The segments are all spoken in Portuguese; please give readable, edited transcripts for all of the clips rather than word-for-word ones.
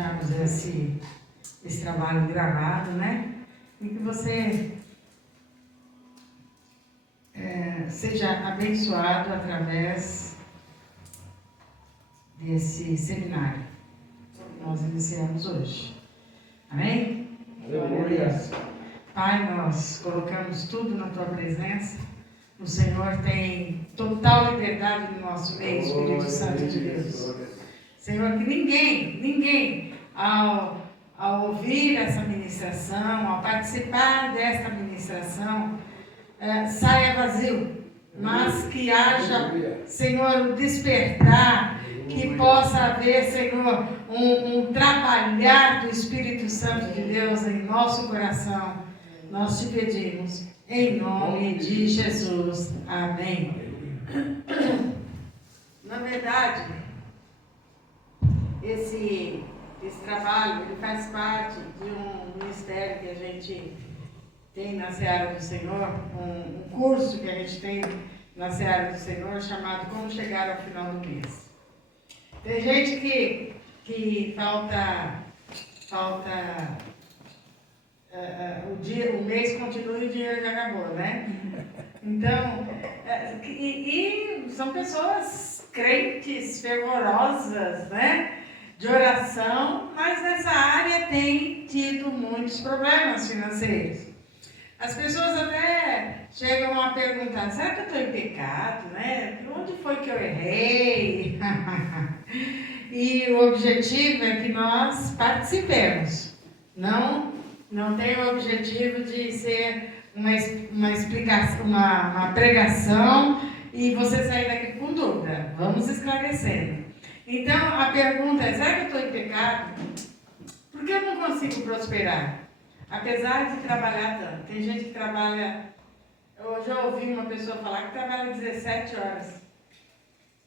deixarmos esse trabalho gravado, né? E que você seja abençoado através desse seminário que nós iniciamos hoje. Amém? Aleluia. Pai, nós colocamos tudo na Tua presença. O Senhor tem total liberdade no nosso meio, Espírito Santo de Deus. Senhor, que ninguém, ao ouvir essa ministração, ao participar desta ministração, saia vazio, mas que haja, Senhor, o despertar, que possa haver, Senhor, um trabalhar do Espírito Santo de Deus em nosso coração. Nós te pedimos, em nome de Jesus. Amém. Na verdade, esse trabalho, ele faz parte de um ministério que a gente tem na Seara do Senhor, um curso que a gente tem na Seara do Senhor, chamado Como Chegar ao Final do Mês. Tem gente que falta o mês continua e o dinheiro já acabou, né? Então, e são pessoas crentes, fervorosas, né? De oração, mas nessa área tem tido muitos problemas financeiros. As pessoas até chegam a perguntar, será que eu estou em pecado, né? Onde foi que eu errei? E o objetivo é que nós participemos. Não tem o objetivo de ser uma explicação, uma pregação e você sair daqui com dúvida. Vamos esclarecendo. Então, a pergunta é, será que eu estou em pecado? Por que eu não consigo prosperar? Apesar de trabalhar tanto. Tem gente que trabalha... Eu já ouvi uma pessoa falar que trabalha 17 horas.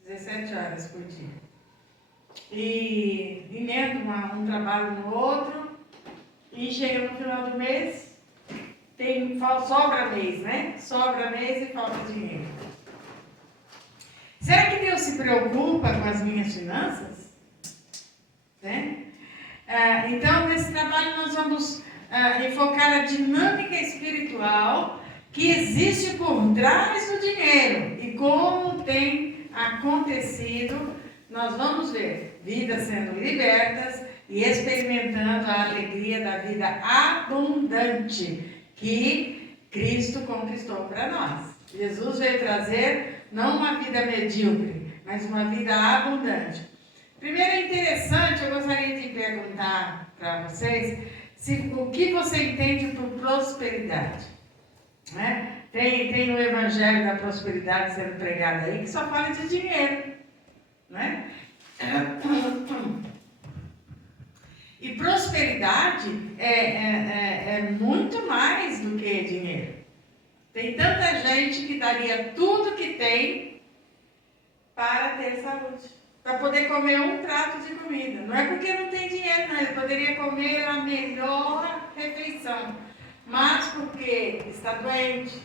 17 horas por dia. E emenda um trabalho no outro. E chega no final do mês, sobra mês, né? Sobra mês e falta dinheiro. Será que Deus se preocupa com as minhas finanças? Né? Então, nesse trabalho nós vamos enfocar a dinâmica espiritual que existe por trás do dinheiro e como tem acontecido. Nós vamos ver vidas sendo libertas e experimentando a alegria da vida abundante que Cristo conquistou para nós. Jesus veio trazer não uma vida medíocre, mas uma vida abundante. Primeiro é interessante, eu gostaria de perguntar para vocês o que você entende por prosperidade. Né? Tem o evangelho da prosperidade sendo pregado aí que só fala de dinheiro. Né? E prosperidade é muito mais do que dinheiro. Tem tanta gente que daria tudo que tem para ter saúde, para poder comer um prato de comida. Não é porque não tem dinheiro, não. Ele poderia comer a melhor refeição, mas porque está doente,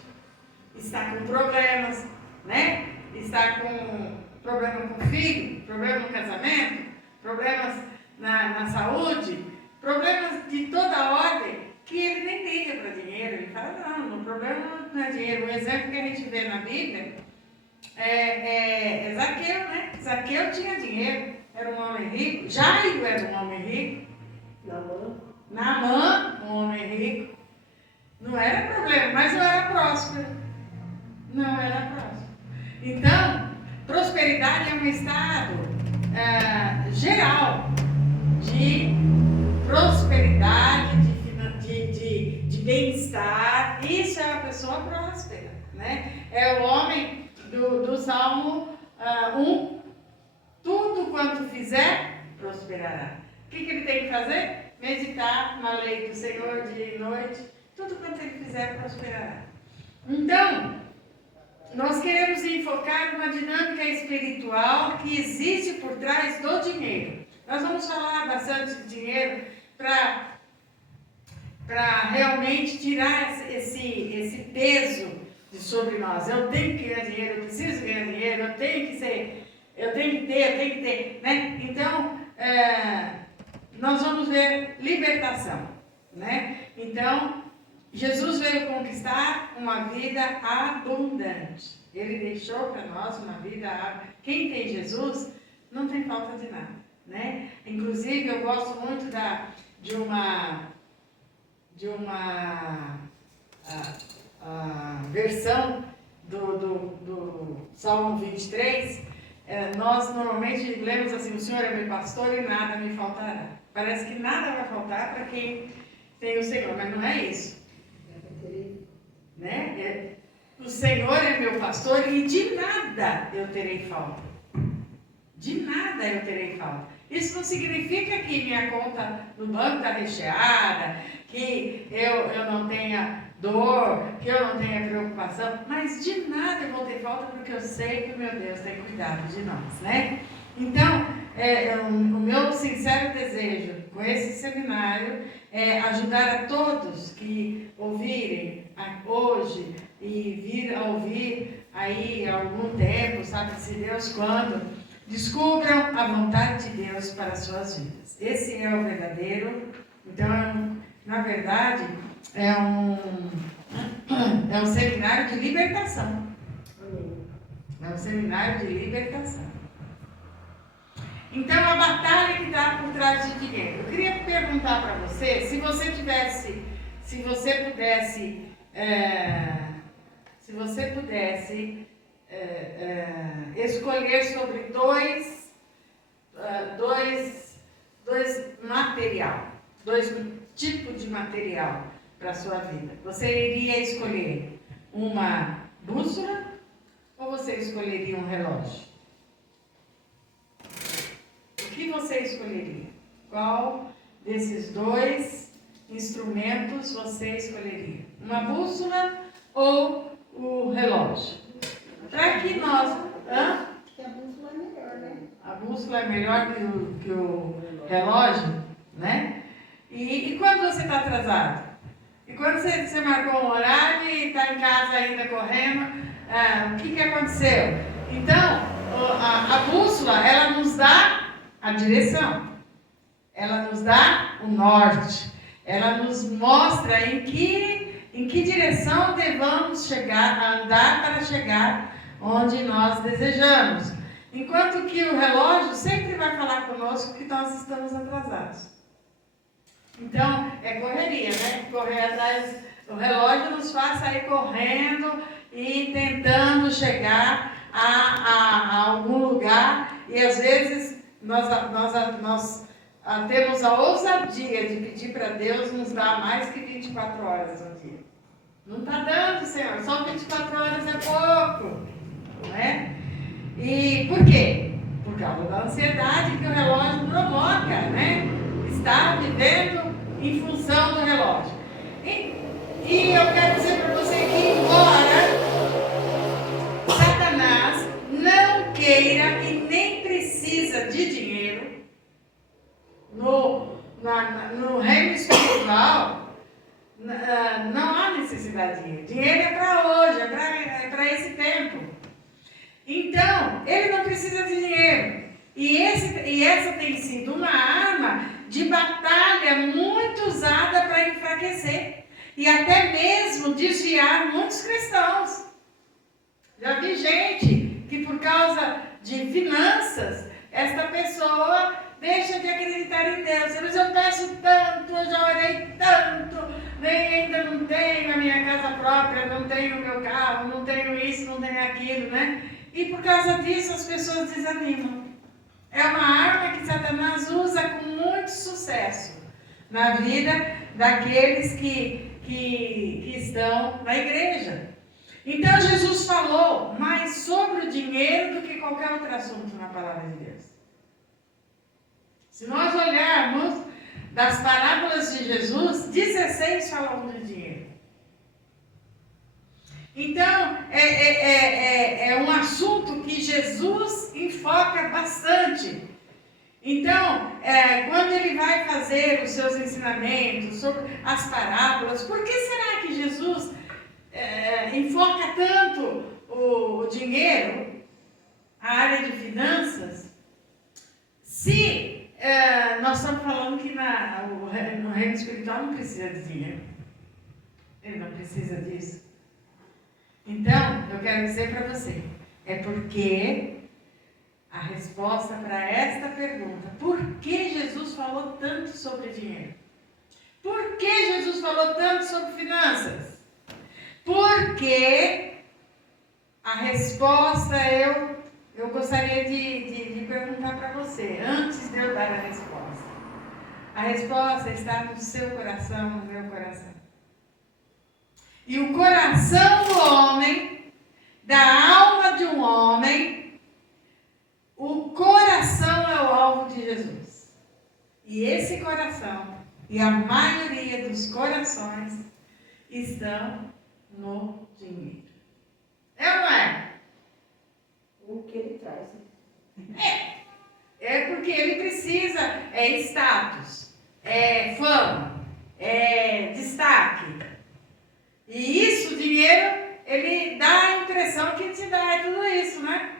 está com problemas, né? Está com problema com o filho, problema no casamento, problemas na saúde, problemas de toda ordem, que ele nem liga para dinheiro. Ele fala, não, o problema não é dinheiro. Um exemplo que a gente vê na Bíblia é Zaqueu, né? Zaqueu tinha dinheiro, era um homem rico. Jairo era um homem rico. Naamã, um homem rico. Não era problema, mas não era próspero. Não era próspero. Então, prosperidade é um estado geral de prosperidade, de bem-estar. Isso é uma pessoa próspera, né? É o homem do Salmo 1. Tudo quanto fizer, prosperará. O que ele tem que fazer? Meditar na lei do Senhor dia e noite. Tudo quanto ele fizer, prosperará. Então, nós queremos enfocar uma dinâmica espiritual que existe por trás do dinheiro. Nós vamos falar bastante de dinheiro para realmente tirar esse peso de sobre nós. Eu tenho que ganhar dinheiro, eu preciso ganhar dinheiro, eu tenho que ter, né? Então, nós vamos ver libertação, né? Então, Jesus veio conquistar uma vida abundante. Ele deixou para nós uma vida abundante. Quem tem Jesus não tem falta de nada, né? Inclusive, eu gosto muito de uma versão do Salmo 23. Nós normalmente lemos assim: o Senhor é meu pastor e nada me faltará. Parece que nada vai faltar para quem tem o Senhor, mas não é isso. Né? O Senhor é meu pastor e de nada eu terei falta. De nada eu terei falta. Isso não significa que minha conta no banco está recheada, que eu não tenha dor, que eu não tenha preocupação, mas de nada eu vou ter falta, porque eu sei que o meu Deus tem cuidado de nós, né? Então, o meu sincero desejo com esse seminário é ajudar a todos que ouvirem hoje e vir a ouvir aí há algum tempo, sabe-se Deus quando, descubram a vontade de Deus para as suas vidas. Esse é o verdadeiro. Então, na verdade, é um seminário de libertação. É um seminário de libertação. Então, a batalha que está por trás de dinheiro. Eu queria perguntar para você, se você pudesse escolher sobre dois tipos de material para a sua vida. Você iria escolher uma bússola ou você escolheria um relógio? O que você escolheria? Qual desses dois instrumentos você escolheria? Uma bússola ou o relógio? Para que nós... Que a bússola é melhor, né? A bússola é melhor que o relógio, né? E quando você está atrasado? E quando você marcou um horário e está em casa ainda correndo, o que aconteceu? Então, a bússola, ela nos dá a direção. Ela nos dá o norte. Ela nos mostra em que direção devemos andar para chegar onde nós desejamos. Enquanto que o relógio sempre vai falar conosco que nós estamos atrasados. Então, é correria, né? Correr atrás, o relógio nos faz sair correndo e tentando chegar a algum lugar. E às vezes nós temos a ousadia de pedir para Deus nos dar mais que 24 horas no dia. Não está dando, Senhor, só 24 horas é pouco, não é? E por quê? Por causa da ansiedade que o relógio provoca, né? Está vivendo em função do relógio. E eu quero dizer para você que, embora Satanás não queira e nem precisa de dinheiro, no reino espiritual, não há necessidade de dinheiro. Dinheiro é para hoje, é para esse tempo. Então, ele não precisa de dinheiro. E essa tem sido uma arma de batalha muito usada para enfraquecer e até mesmo desviar muitos cristãos. Já vi gente que por causa de finanças, esta pessoa deixa de acreditar em Deus. Mas eu peço tanto, eu já orei tanto, ainda não tenho a minha casa própria, não tenho o meu carro, não tenho isso, não tenho aquilo, né? E por causa disso as pessoas desanimam. É uma arma que Satanás usa com muito sucesso na vida daqueles que estão na igreja. Então Jesus falou mais sobre o dinheiro do que qualquer outro assunto na palavra de Deus. Se nós olharmos das parábolas de Jesus, 16 falam de dinheiro. Então, é um assunto que Jesus enfoca bastante. Então, quando ele vai fazer os seus ensinamentos sobre as parábolas, por que será que Jesus enfoca tanto o dinheiro, a área de finanças, se nós estamos falando que no reino espiritual não precisa de dinheiro. Ele não precisa disso. Então, eu quero dizer para você, é porque a resposta para esta pergunta, por que Jesus falou tanto sobre dinheiro? Por que Jesus falou tanto sobre finanças? Porque a resposta eu gostaria de perguntar para você, antes de eu dar a resposta. A resposta está no seu coração, no meu coração. E o coração do homem, da alma de um homem, o coração é o alvo de Jesus. E esse coração, e a maioria dos corações, estão no dinheiro. É ou não é? O que ele traz. É porque ele precisa, status, fama, destaque. E isso, o dinheiro, ele dá a impressão que te dá, é tudo isso, né?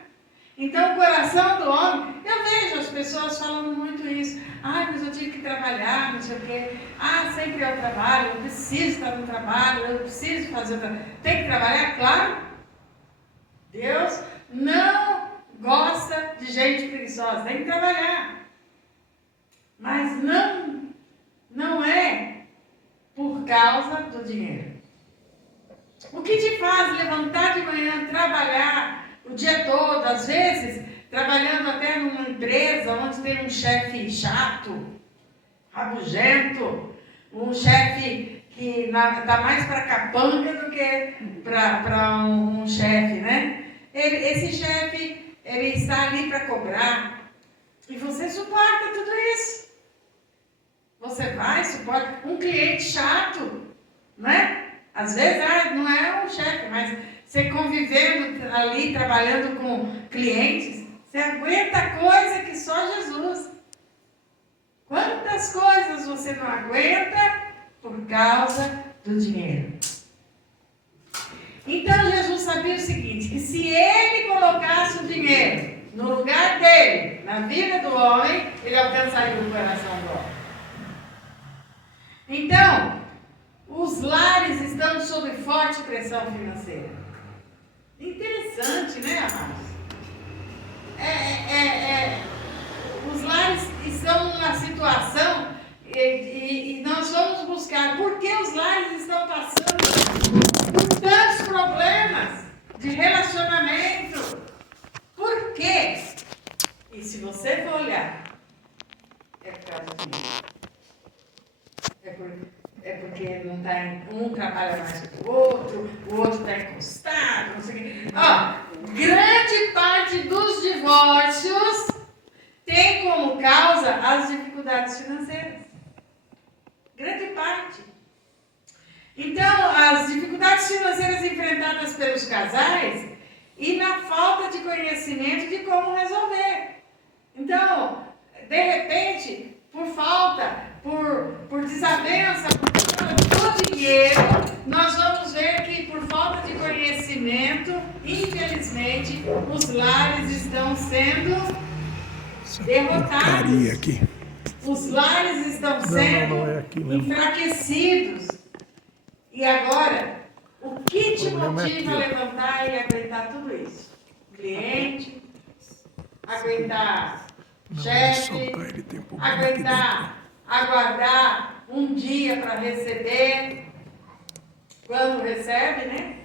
Então, o coração do homem, eu vejo as pessoas falando muito isso. Mas eu tive que trabalhar, não sei o quê. Sempre é o trabalho, eu preciso estar no trabalho, eu preciso fazer o trabalho. Tem que trabalhar, claro. Deus não gosta de gente preguiçosa, tem que trabalhar. Mas não é por causa do dinheiro. O que te faz levantar de manhã, trabalhar o dia todo, às vezes trabalhando até numa empresa onde tem um chefe chato, rabugento, um chefe que dá mais para capanga do que para um chefe, né? Esse chefe, ele está ali para cobrar e você suporta tudo isso. Você vai, suporta um cliente chato, né? Às vezes não é um chefe, mas você convivendo ali, trabalhando com clientes, você aguenta coisa que só Jesus. Quantas coisas você não aguenta por causa do dinheiro? Então Jesus sabia o seguinte, que se ele colocasse o dinheiro no lugar dele, na vida do homem, ele alcançaria o coração do homem. Então, os lares estão sob forte pressão financeira. Interessante, né, amados? Os lares estão numa situação e nós vamos buscar por que os lares estão passando por tantos problemas de relacionamento. Por quê? E se você for olhar, é por causa disso. É porque não tá um trabalha mais que o outro está encostado, não sei o quê. Grande parte dos divórcios tem como causa as dificuldades financeiras. Grande parte. Então, as dificuldades financeiras enfrentadas pelos casais e na falta de conhecimento de como resolver. Então, de repente, por falta, por desavença, por falta do dinheiro, nós vamos ver que por falta de conhecimento, infelizmente, os lares estão sendo derrotados. Aqui. Os lares estão sendo enfraquecidos. E agora, o que te motiva a levantar e aguentar tudo isso? Cliente, aguentar chefe, aguardar um dia para receber, quando recebe, né?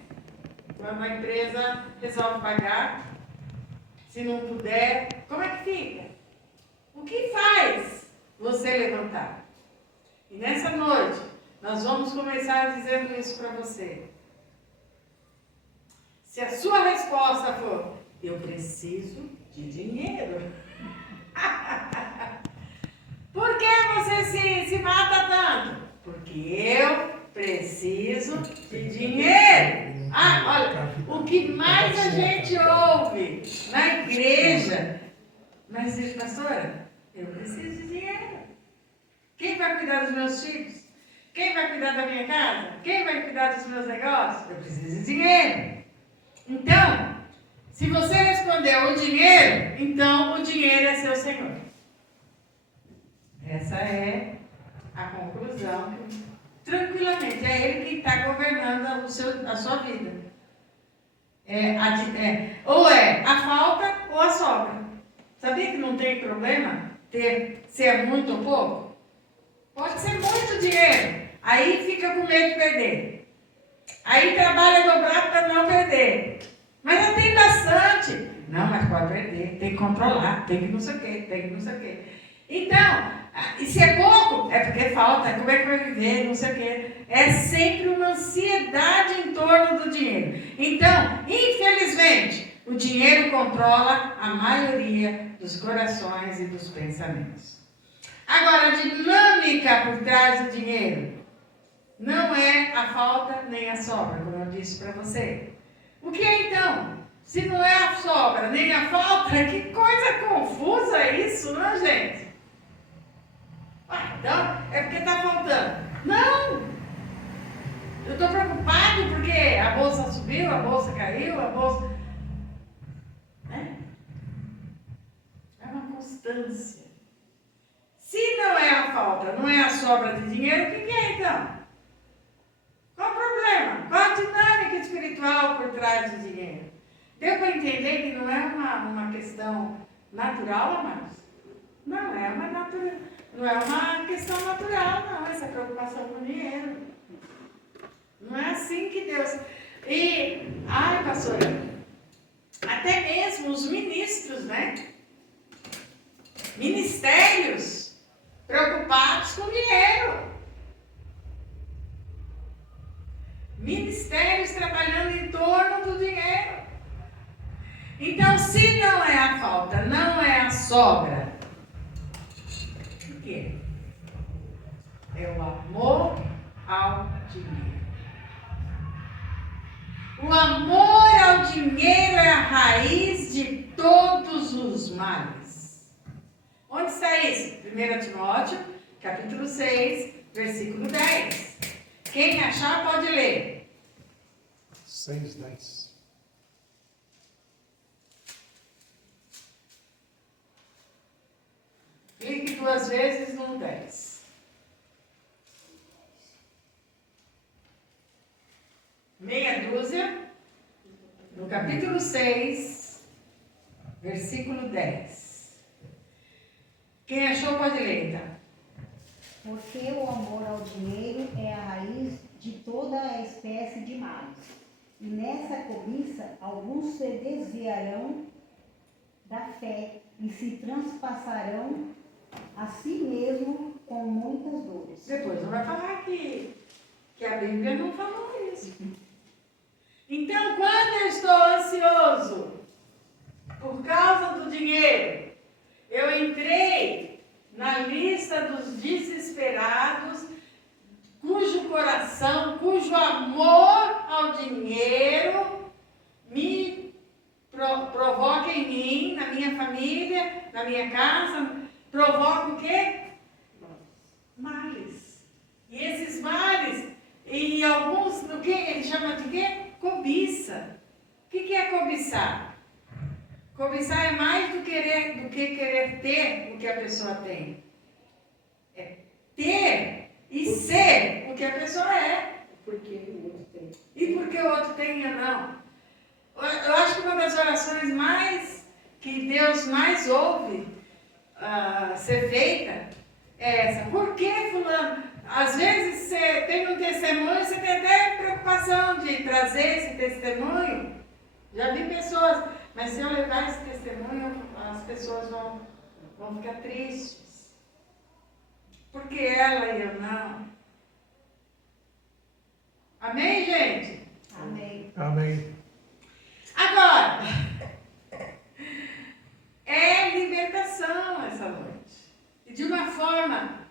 Quando a empresa resolve pagar, se não puder, como é que fica? O que faz você levantar? E nessa noite, nós vamos começar dizendo isso para você. Se a sua resposta for, eu preciso de dinheiro. Por que você se mata tanto? Porque eu preciso de dinheiro. Olha, o que mais a gente ouve na igreja, mas pastora, eu preciso de dinheiro. Quem vai cuidar dos meus filhos? Quem vai cuidar da minha casa? Quem vai cuidar dos meus negócios? Eu preciso de dinheiro. Então, se você respondeu o dinheiro, então o dinheiro é seu Senhor. Essa é a conclusão. Tranquilamente, é ele que está governando a sua vida. Ou é a falta ou a sobra. Sabia que não tem problema ser muito ou pouco? Pode ser muito dinheiro. Aí fica com medo de perder. Aí trabalha dobrado para não perder. Mas eu tenho bastante. Não, mas pode perder. Tem que controlar. Tem que não sei o quê. Tem que não sei o quê. Então, e se é pouco, é porque falta. Como é que vai viver? Não sei o quê. É sempre uma ansiedade em torno do dinheiro. Então, infelizmente, o dinheiro controla a maioria dos corações e dos pensamentos. Agora, a dinâmica por trás do dinheiro não é a falta nem a sobra, como eu disse para você. O que é então? Se não é a sobra nem a falta, que coisa confusa isso, não é, gente? Então, é porque está faltando. Não! Eu estou preocupado porque a bolsa subiu, a bolsa caiu, a bolsa... Né? É uma constância. Se não é a falta, não é a sobra de dinheiro, o que é então? Qual o problema? Qual a dinâmica espiritual por trás do dinheiro? Deu para entender que não é uma questão natural, amados? Não é uma questão natural, não, essa preocupação com o dinheiro. Não é assim que Deus... Ai, pastora, até mesmo os ministros, né? Ministérios preocupados com dinheiro. Ministérios trabalhando em torno do dinheiro. Então, se não é a falta, não é a sobra, o que é? É o amor ao dinheiro. O amor ao dinheiro é a raiz de todos os males. Onde está isso? 1 Timóteo, capítulo 6, versículo 10. Quem achar pode ler. 6:10. Clique 2 vezes no 10. Meia dúzia, no capítulo 6, versículo 10. Quem achou pode ler, então. Porque o amor ao dinheiro é a raiz de toda a espécie de males. E nessa cobiça, alguns se desviarão da fé e se transpassarão a si mesmo com muitas dores. Depois não vai falar que a Bíblia não falou isso. Então, quando eu estou ansioso por causa do dinheiro, eu entrei na lista dos desesperados, cujo coração, cujo amor ao dinheiro me provoca em mim, na minha família, na minha casa, provoca o quê? Males. E esses males, e alguns, o que ele chama de quê? Cobiça. O que é cobiçar? Cobiçar é mais do que querer ter o que a pessoa tem. É ter e ser o que a pessoa é. Porque o outro tem. E porque o outro tem e eu não. Eu acho que uma das orações que Deus mais ouve ser feita é essa. Por que fulano? Às vezes você tem um testemunho, você tem até preocupação de trazer esse testemunho. Já vi pessoas, mas se eu levar esse testemunho, as pessoas vão ficar tristes. Porque ela e eu não. Amém, gente? Amém. Amém. Agora, é libertação essa noite. E de uma forma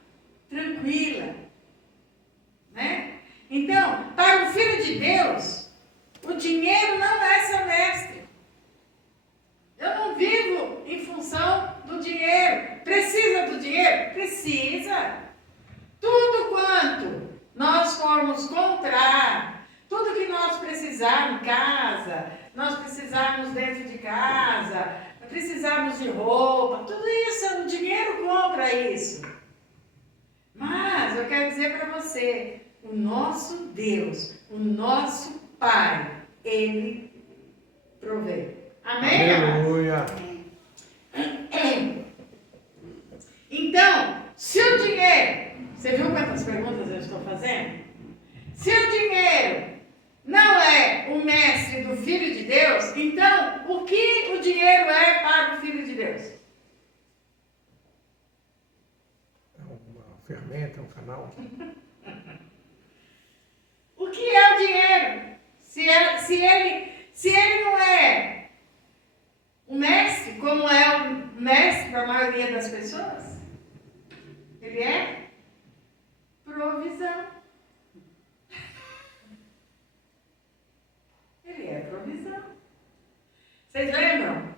tranquila. Né? Então, para o Filho de Deus, o dinheiro não é seu mestre. Eu não vivo em função do dinheiro. Precisa do dinheiro? Precisa. Tudo quanto nós formos comprar, tudo que nós precisarmos em casa, nós precisarmos dentro de casa, precisarmos de roupa, tudo isso, o dinheiro compra isso. eu quero dizer para você, o nosso Deus, o nosso Pai, Ele provê. Amém, amados? Aleluia. Então, se o dinheiro, você viu quantas perguntas eu estou fazendo? Se o dinheiro não é o mestre do Filho de Deus, então o que o dinheiro é para o Filho de Deus? É uma ferramenta, um canal. O que é o dinheiro? Se ele não é o mestre, como é o mestre para a maioria das pessoas, ele é provisão. Ele é provisão. Vocês lembram?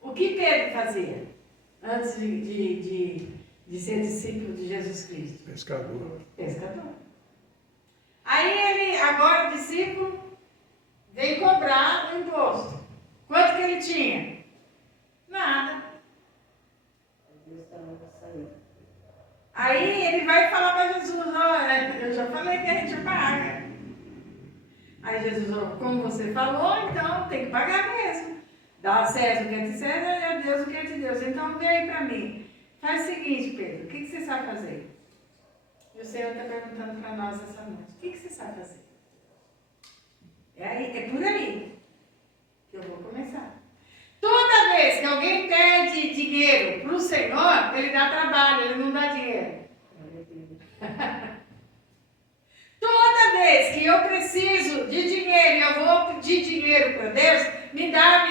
O que Pedro fazia antes de ser discípulo de Jesus Cristo? Pescador. Pescador. Aí ele, agora discípulo, veio cobrar o imposto. Quanto que ele tinha? Nada. Aí ele vai falar para Jesus, olha, eu já falei que a gente paga. Aí Jesus, como você falou, então tem que pagar mesmo. Dá a César o que é de César e a Deus o que é de Deus. Então vem aí para mim. Faz o seguinte, Pedro, o que você sabe fazer? E o Senhor está perguntando para nós essa noite, o que você sabe fazer? É por aí que eu vou começar. Toda vez que alguém pede dinheiro para o Senhor, ele dá trabalho, ele não dá dinheiro. Toda vez que eu preciso de dinheiro e eu vou pedir dinheiro para Deus, me dá,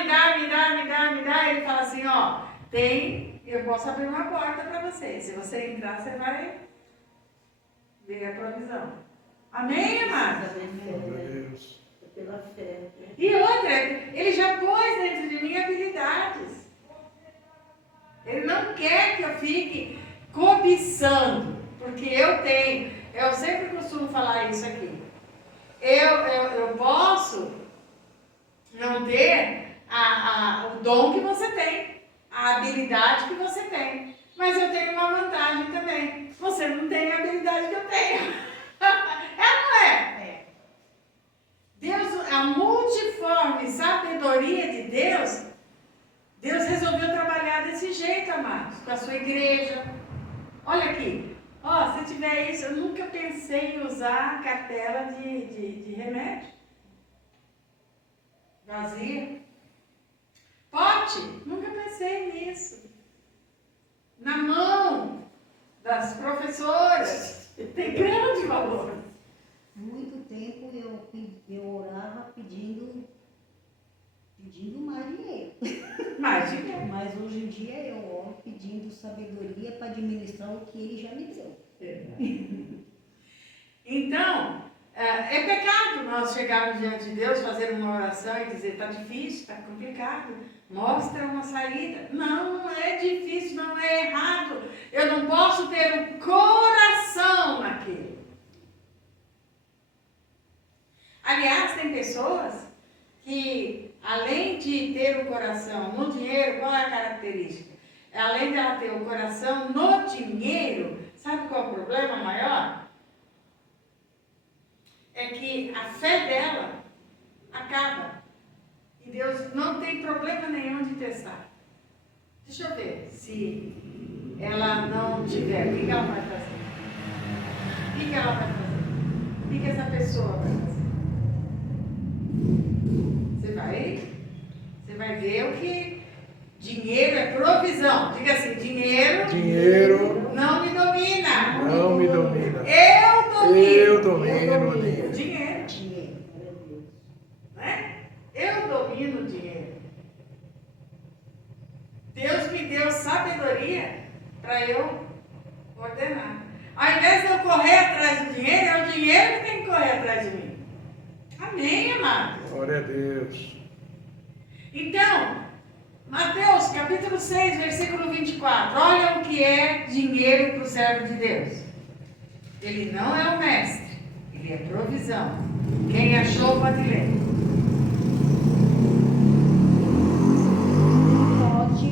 ele fala assim, ó, eu posso abrir uma porta para você. Se você entrar, você vai ver a provisão. Amém, amados? Glória a Deus. Pela fé. E outra, ele já pôs dentro de mim habilidades. Ele não quer que eu fique cobiçando, porque eu tenho. Eu sempre costumo falar isso aqui. Eu posso não ter o dom que você tem, a habilidade que você tem, mas eu tenho uma vantagem também. Você não tem a habilidade que eu tenho. É, não é? Deus, a multiforme sabedoria de Deus, Deus resolveu trabalhar desse jeito, amados, com a sua igreja. Olha aqui, ó, se tiver isso, eu nunca pensei em usar cartela de remédio. Vazia. Pote, nunca pensei nisso. Na mão das professoras, tem grande valor. Muito tempo eu orava pedindo mais dinheiro. Mais dinheiro. Mas hoje em dia eu oro pedindo sabedoria para administrar o que ele já me deu. Então, é pecado nós chegarmos diante de Deus, fazer uma oração e dizer, está difícil, está complicado, mostra uma saída. Não, não é difícil, não é errado. Eu não posso ter um coração naquilo. Aliás, tem pessoas que, além de ter o coração no dinheiro, qual é a característica? Além de ela ter o coração no dinheiro, sabe qual é o problema maior? É que a fé dela acaba. E Deus não tem problema nenhum de testar. Deixa eu ver se ela não tiver. O que ela vai fazer? O que ela vai fazer? O que essa pessoa vai fazer? Você vai ver o que dinheiro é provisão. Diga assim, dinheiro não me domina. Não me domina. Eu domino o dinheiro. Dinheiro. Né? Eu domino o dinheiro. Deus me deu sabedoria para eu ordenar. Ao invés de eu correr atrás do dinheiro, é o dinheiro que tem que correr atrás de mim. Amém, amado? Glória a Deus. Então, Mateus capítulo 6, versículo 24. Olha o que é dinheiro para o servo de Deus. Ele não é o mestre, ele é provisão. Quem achou pode ler. Não pode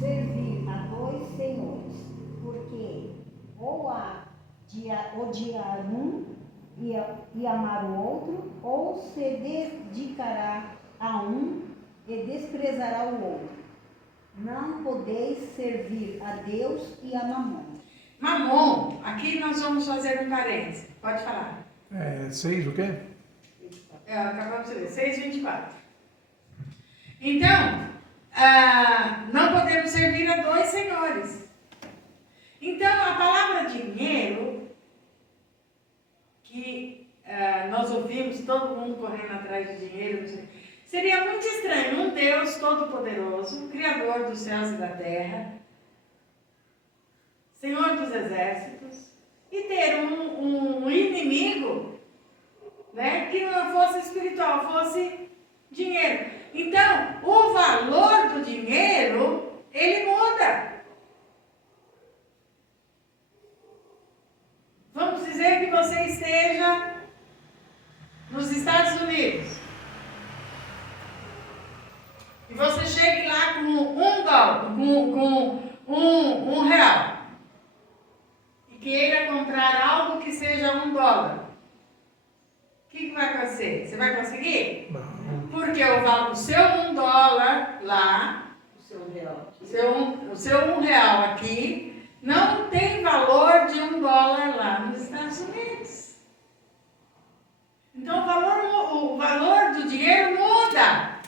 servir a dois senhores, porque ou de odiar um e amar o outro, ou se dedicará a um e desprezará o outro. Não podeis servir a Deus e a Mamon. Mamon, aqui nós vamos fazer um parênteses. Pode falar. 6 o quê? Acabamos de ler, 6:24. Então, não podemos servir a dois senhores. Então, a palavra dinheiro, que nós ouvimos todo mundo correndo atrás de dinheiro, seria muito estranho um Deus todo-poderoso, Criador dos céus e da terra, Senhor dos exércitos, e ter um inimigo, né, que não fosse espiritual, fosse dinheiro. Então, o valor do dinheiro, ele muda. Vamos dizer que você esteja nos Estados Unidos. E você chegue lá com $1, com um real. E queira comprar algo que seja $1. O que vai acontecer? Você vai conseguir? Não. Porque o seu $1 lá, O seu real. o seu R$1 aqui, não tem valor de $1 lá nos Estados Unidos. Então o valor do dinheiro muda.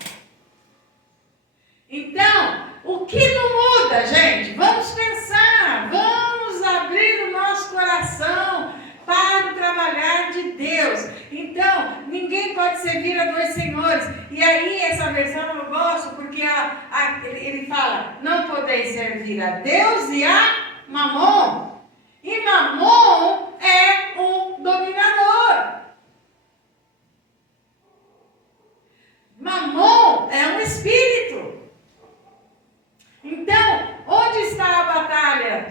Então, o que não muda, gente? Vamos pensar, vamos abrir o nosso coração para o trabalhar de Deus. Então, ninguém pode servir a dois senhores. E aí, essa versão eu gosto, porque ele fala, não podeis servir a Deus e a Mamon. E Mamon é um dominador. Mamon é um espírito. Então, onde está a batalha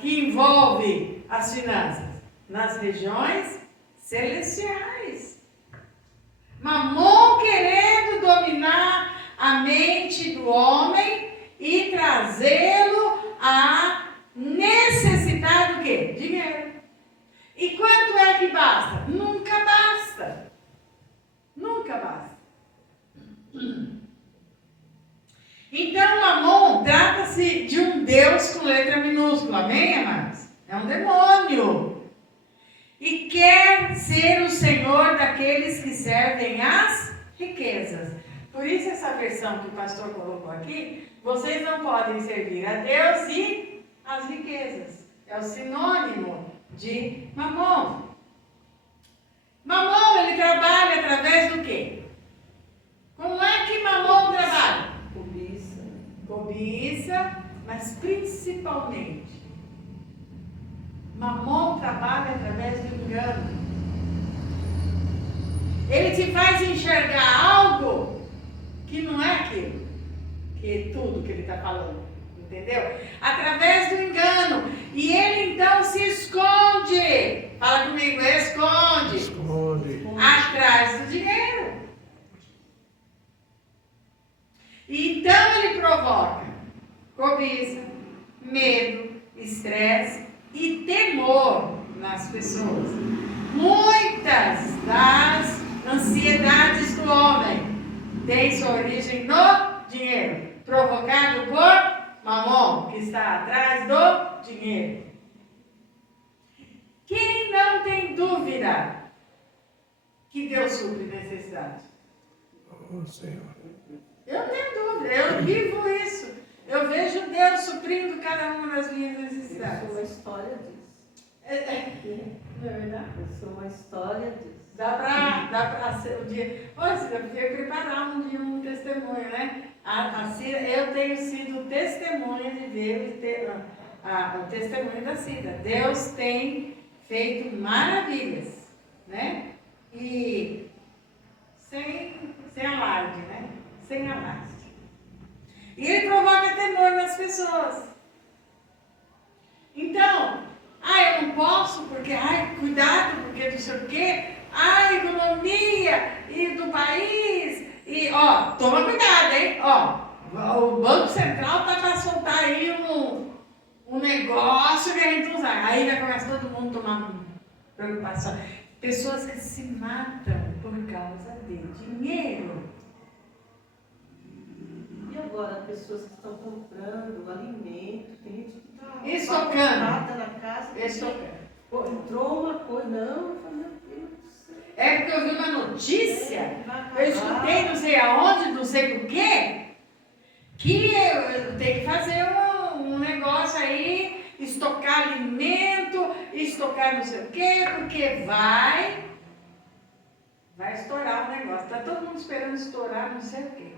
que envolve as finanças? Nas regiões celestiais. Mamon querendo dominar a mente do homem e trazê-lo a necessitar do quê? Dinheiro. E quanto é que basta? Nunca basta. Nunca basta. Então, Mamon trata-se de um Deus com letra minúscula, amém, amados? É um demônio. E quer ser o Senhor daqueles que servem as riquezas. Por isso, essa versão que o pastor colocou aqui, vocês não podem servir a Deus e as riquezas. É o sinônimo de Mamon. Mamon, ele trabalha através do quê? Como é que Mamon trabalha? Cobiça, mas principalmente, Mamon trabalha através do engano. Ele te faz enxergar algo que não é aquilo, que é tudo que ele está falando, entendeu? Através do engano. E ele então se esconde. Fala comigo, esconde. Esconde. Atrás do dinheiro. E então ele provoca cobiça, medo, estresse e temor nas pessoas. Muitas das ansiedades do homem têm sua origem no dinheiro, provocado por Mamon, que está atrás do dinheiro. Quem não tem dúvida que Deus supre necessidade? Oh, Senhor. Eu não tenho dúvida, eu vivo isso. Eu vejo Deus suprindo cada uma das minhas Eu necessidades. sou uma história disso. Não é verdade? Eu sou uma história disso. Dá pra ser um dia. Olha, eu podia preparar um dia um testemunho, né? A Cida, eu tenho sido testemunha de Deus, o testemunho da Cida. Deus tem feito maravilhas, né? E sem alarde, né? Sem alarde. E ele provoca temor nas pessoas. Então, eu não posso porque, cuidado, porque não sei o quê, a economia e do país, e, toma cuidado, hein, o Banco Central está para soltar aí um negócio que a gente não sabe. Aí vai começar todo mundo a tomar preocupação. Pessoas que se matam por causa de dinheiro. E agora, pessoas que estão comprando alimento, tem gente que está Estocando. na casa, Estocando. pô, entrou uma coisa, não, eu falei, meu Deus do céu. É porque eu vi uma notícia, Vai acabar. eu escutei não sei aonde, não sei por quê, que eu tenho que fazer um negócio aí, estocar alimento, estocar não sei o quê, porque vai estourar o negócio. Está todo mundo esperando estourar não sei o quê.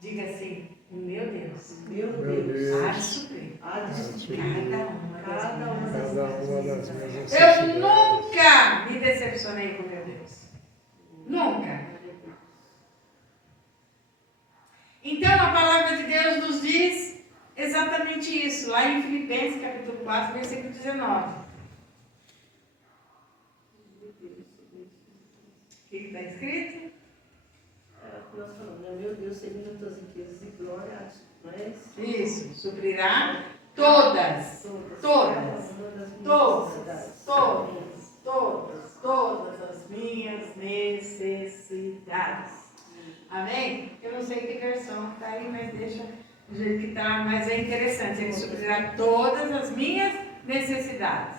Diga assim, meu Deus, Meu Meu Deus. Deus. há de suprir Há de suprir. cada uma das Cada minhas uma Cada das uma das minhas Eu necessidades. nunca me decepcionei com meu Deus. Nunca. Então a palavra de Deus nos diz exatamente isso, lá em Filipenses capítulo 4, versículo 19. O que está escrito? Nós falamos, né? Meu Deus, segundo as tuas riquezas e glória, não é isso? Isso, suprirá todas, todas, todas as minhas necessidades. Amém? Eu não sei que versão está aí, mas deixa do jeito que está, mas é interessante. Ele suprirá todas as minhas necessidades.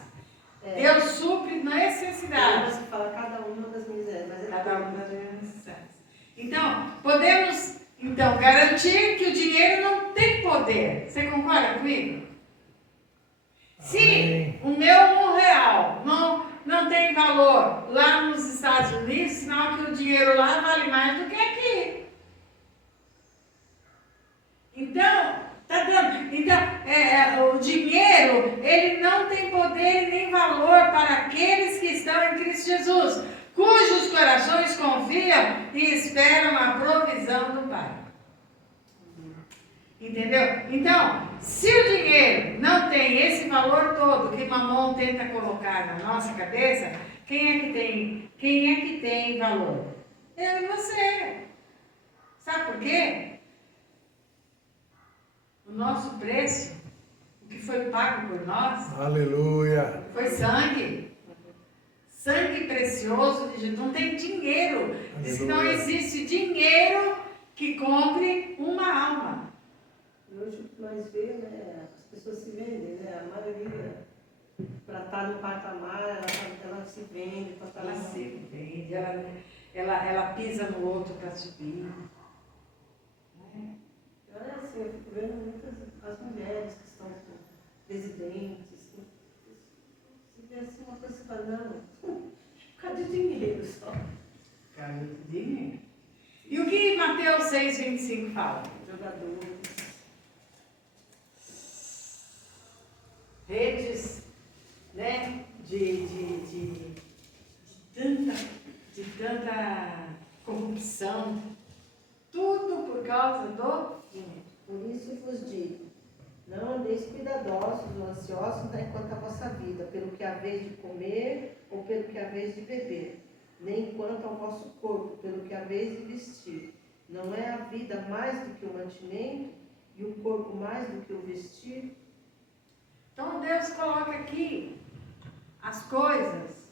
Deus supre necessidades. Você fala cada uma das minhas, mas é Cada uma das minhas necessidades. Então, podemos garantir que o dinheiro não tem poder. Você concorda comigo? Se Amém. o meu R$1 não tem valor lá nos Estados Unidos, sinal que o dinheiro lá vale mais do que aqui. Então, tá dando. Então, o dinheiro, ele não tem poder e nem valor para aqueles que estão em Cristo Jesus, cujos corações confiam e esperam a provisão do Pai. Entendeu? Então, se o dinheiro não tem esse valor todo que Mamon tenta colocar na nossa cabeça, quem é que tem valor? Eu e você. Sabe por quê? O nosso preço, o que foi pago por nós, Aleluia. foi sangue. Sangue precioso de Jesus. Não tem dinheiro. Diz que não existe dinheiro que compre uma alma. Hoje o que nós vemos, né, as pessoas se vendem, né, a maioria, para estar no patamar, ela se vende, para estar Ela no... se vende, ela pisa no outro para subir. Olha assim, eu fico vendo muitas as mulheres que estão com presidentes, se vê assim uma coisa, você fala, não, por causa de dinheiro só. Cara de dinheiro. E o que Mateus 6,25 fala? Jogadores. Redes, né, de tanta corrupção, tudo por causa do dinheiro. Por isso vos digo, não andeis cuidadosos ou ansiosos quanto à vossa vida, pelo que haveis de comer ou pelo que haveis de beber, nem quanto ao vosso corpo, pelo que haveis de vestir. Não é a vida mais do que o mantimento e o corpo mais do que o vestir? Então Deus coloca aqui as coisas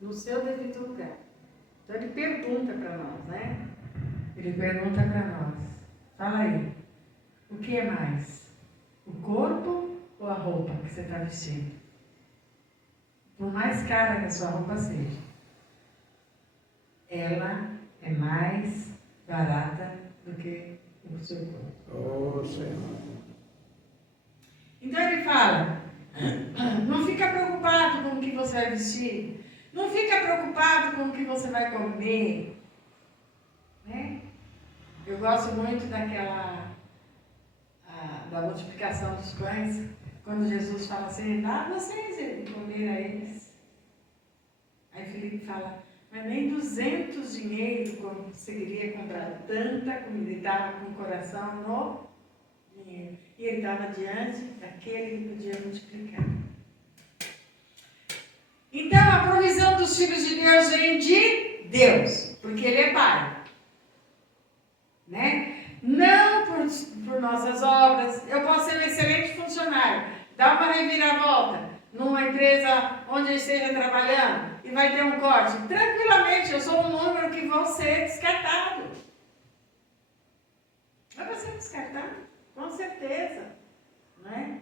no seu devido lugar. Então Ele pergunta para nós, né? Ele pergunta para nós, fala aí, o que é mais? O corpo ou a roupa que você está vestindo? Por mais cara que a sua roupa seja, ela é mais barata do que o seu corpo. Oh, Senhor. Então Ele fala, não fica preocupado com o que você vai vestir, não fica preocupado com o que você vai comer, né? Eu gosto muito da multiplicação dos pães, quando Jesus fala assim, dá vocês de comer a eles. Aí Filipe fala, mas nem 200 dinheiro conseguiria comprar tanta comida. Ele estava com o coração no dinheiro. E ele estava diante daquele que podia multiplicar. Então, a provisão dos filhos de Deus vem de Deus, porque Ele é Pai. Né? Não por nossas obras. Eu posso ser um excelente funcionário, dar uma reviravolta casa onde eu esteja trabalhando e vai ter um corte. Tranquilamente, eu sou um número que vou ser descartado. Vai ser descartado, com certeza. Não é?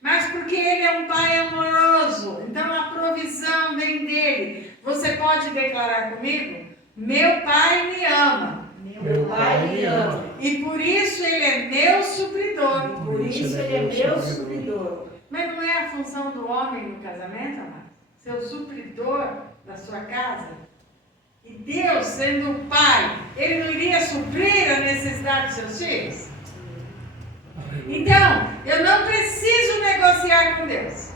Mas porque Ele é um Pai amoroso, então a provisão vem dEle. Você pode declarar comigo? Meu Pai me ama. Meu Pai me ama. E por isso Ele é meu supridor. Por isso Ele é meu supridor. Mas não é a função do homem no casamento, amado? Ser o supridor da sua casa? E Deus, sendo o Pai, Ele não iria suprir a necessidade dos seus filhos? Então, eu não preciso negociar com Deus.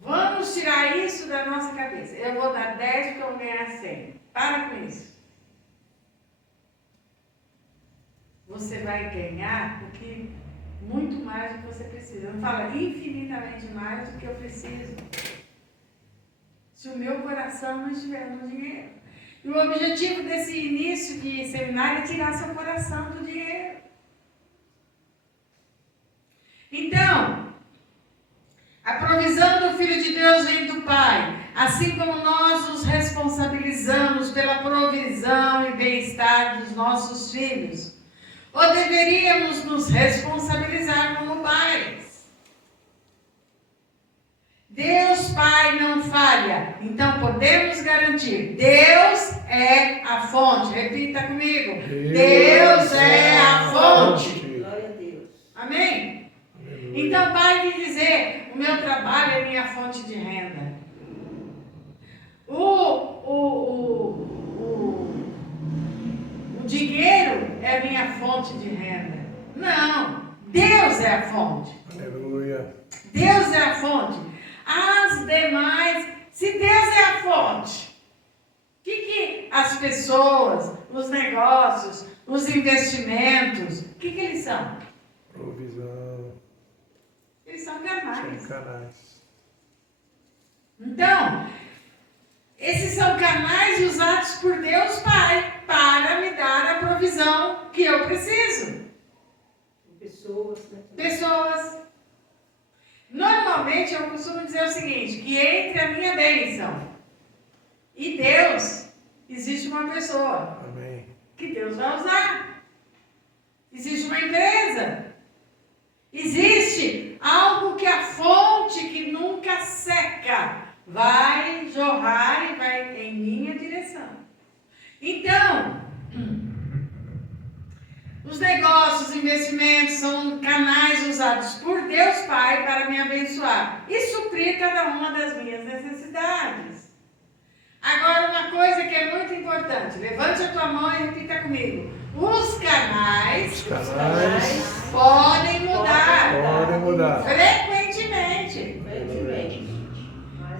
Vamos tirar isso da nossa cabeça. Eu vou dar 10 porque eu vou ganhar 100. Para com isso. Você vai ganhar o que muito mais do que você precisa. Não fala infinitamente mais do que eu preciso. Se o meu coração não estiver no dinheiro. E o objetivo desse início de seminário é tirar seu coração do dinheiro. Então, a provisão do Filho de Deus vem do Pai, assim como nós nos responsabilizamos pela provisão e bem-estar dos nossos filhos. Ou deveríamos nos responsabilizar como pais? Deus Pai não falha, então podemos garantir, Deus é a fonte. Repita comigo, Deus é a fonte. Glória a Deus. Amém? Então pare de dizer, o meu trabalho é minha fonte de renda. O dinheiro é a minha fonte de renda. Não, Deus é a fonte. Aleluia. Deus é a fonte. As demais, se Deus é a fonte, o que as pessoas, os negócios, os investimentos, o que eles são? Provisão. Eles são canais. São canais. Então, esses são canais usados por Deus Pai para me dar a provisão que eu preciso. Pessoas, né? Pessoas. Normalmente eu costumo dizer o seguinte, que entre a minha bênção e Deus, existe uma pessoa. Amém. Que Deus vai usar. Existe uma empresa. Existe algo que a fonte que nunca seca vai jorrar e vai em minha direção. Então, os negócios, os investimentos são canais usados por Deus Pai para me abençoar e suprir cada uma das minhas necessidades. Agora, uma coisa que é muito importante, levante a tua mão e repita comigo. Os canais podem mudar. Frequentemente.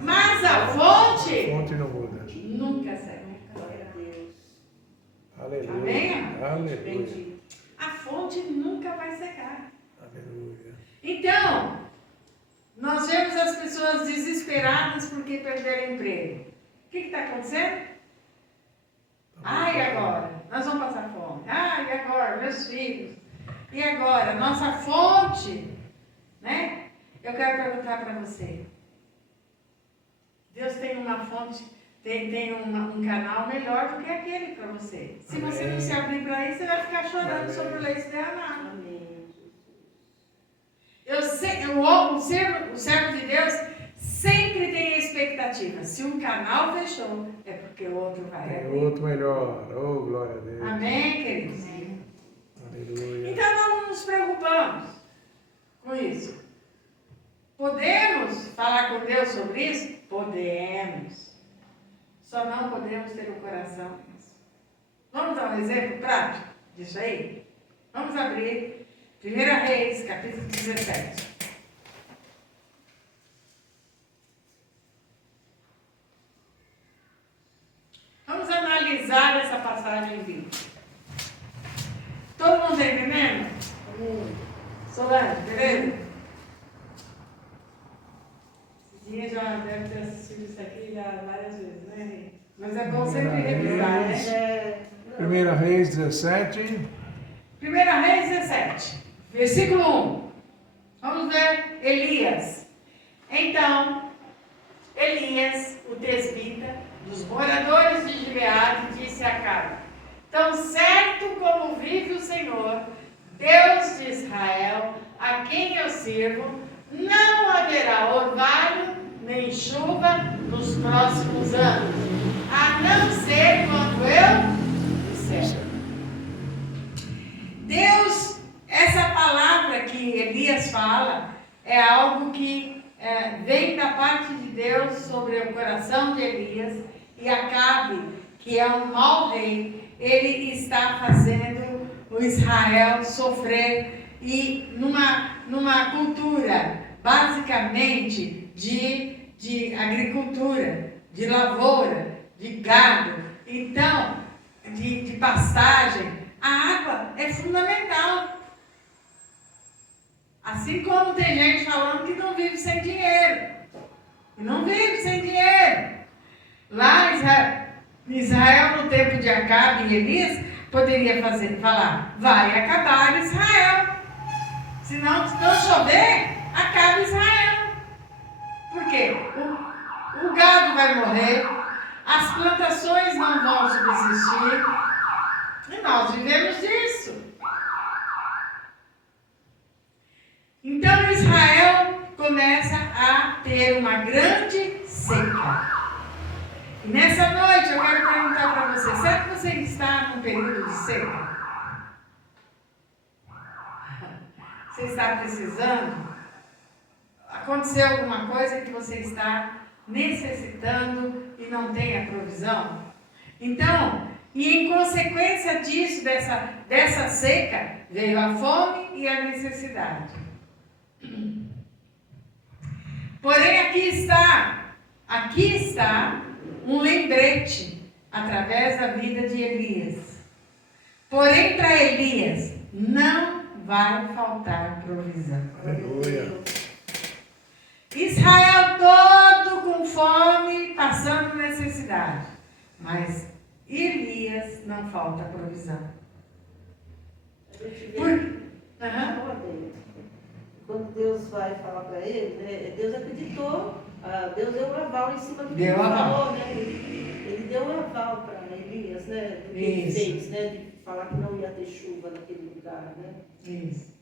Mas a fonte não muda. nunca seca. Glória a Deus. Aleluia. Amém? Aleluia. Bendito. A fonte nunca vai secar. Aleluia. Então, nós vemos as pessoas desesperadas porque perderam o emprego. O que está acontecendo? E agora? Nós vamos passar fome. E agora? Meus filhos. E agora? Nossa fonte. Né? Eu quero perguntar para você. Deus tem uma fonte, tem um canal melhor do que aquele para você. Se você não se abrir para isso, você vai ficar chorando sobre o leite derramado. Amém. Eu sei, o servo de Deus sempre tem expectativa. Se um canal fechou, é porque o outro vai Tem abrir. outro melhor. Oh, glória a Deus. Amém, queridos? Aleluia. Então nós não nos preocupamos com isso. Podemos falar com Deus sobre isso? Podemos. Só não podemos ter o coração. Vamos dar um exemplo prático disso aí? Vamos abrir 1 Reis, capítulo 17. Vamos analisar essa passagem bíblica. Todo mundo está entendendo? Solange, beleza? Esse dia já deve ter assistido isso aqui já várias vezes, né, Rei? Mas é bom sempre revisar, né? 1 Reis 17. 1 Reis 17, versículo 1. Vamos ver Elias. Então, Elias, o tesbita, dos moradores de Gileade, disse a Acabe: tão certo como vive o Senhor, Deus de Israel, a quem eu sirvo, não haverá orvalho nem chuva nos próximos anos, a não ser quando eu disser. Deus, essa palavra que Elias fala, é algo que vem da parte de Deus sobre o coração de Elias. E Acabe, que é um mau rei, ele está fazendo o Israel sofrer, e numa cultura basicamente de agricultura, de lavoura, de gado, então de pastagem. A água é fundamental. Assim como tem gente falando que não vive sem dinheiro. Não vive sem dinheiro. Lá em Israel, no tempo de Acabe e Elias, poderia falar: vai acabar Israel. Se não chover, acaba Israel. Por quê? O gado vai morrer, as plantações não vão subsistir, e nós vivemos disso. Então Israel começa a ter uma grande seca. E nessa noite eu quero perguntar para você: será que você está num período de seca? Você está precisando? Aconteceu alguma coisa que você está necessitando e não tem a provisão? Então, e em consequência disso, dessa seca, veio a fome e a necessidade. Porém, aqui está um lembrete através da vida de Elias. Porém, para Elias não vai faltar provisão. Aleluia. Israel todo com fome, passando necessidade. Mas Elias não falta provisão. Quando Deus vai falar para ele, né, Deus acreditou, Deus deu um aval em cima do que Deu ele aval. falou, né? Ele deu um aval para Elias, né? Do que ele fez, né? De falar que não ia ter chuva naquele lugar, né? Isso.